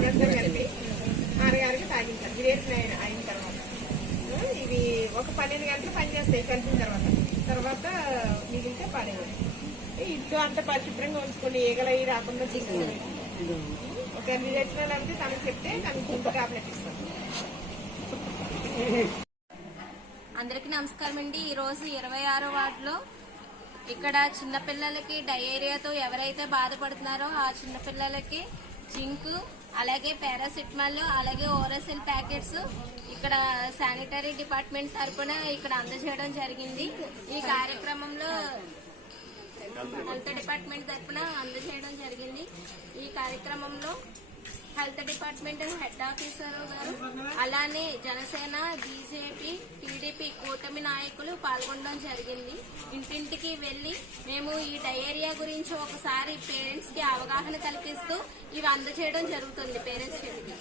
పొడంతా కలిపి ఆరగారికి తాగించాలి. గ్రేట్ అయిన తర్వాత ఇవి ఒక 12 గంటలు పనిచేస్తాయి కలిపిన తర్వాత మిగిలితే పడేయాలి. ఇల్లు అంత పరిశుభ్రంగా ఉంచుకొని ఈగలవి రాకుండా చూసుకోవాలి. ఒక తెచ్చిన లేకపోతే తనకు చెప్తే తనకి ఇంత టాబ్లెట్ ఇస్తాం. అందరికీ నమస్కారం అండి. ఈరోజు 26వ వార్డులో ఇక్కడ చిన్నపిల్లలకి డయేరియాతో ఎవరైతే బాధపడుతున్నారో ఆ చిన్నపిల్లలకి జింక్, అలాగే పారాసిటమాల్, అలాగే ఓరసెల్ ప్యాకెట్స్ ఇక్కడ శానిటరీ డిపార్ట్మెంట్ తరఫున ఇక్కడ అందజేయడం జరిగింది. ఈ కార్యక్రమంలో హెల్త్ డిపార్ట్మెంట్ తరఫున అందజేయడం జరిగింది. ఈ కార్యక్రమంలో హెల్త్ డిపార్ట్మెంట్ హెడ్ ఆఫీసర్ గారు, అలానే జనసేన, బీజేపీ, టీడీపీ కూటమి నాయకులు పాల్గొనడం జరిగింది. ఇంటింటికి వెళ్లి మేము ఈ డయేరియా గురించి ఒకసారి పేరెంట్స్ కి అవగాహన కల్పిస్తూ ఇవి అందజేయడం జరుగుతుంది పేరెంట్స్ కి.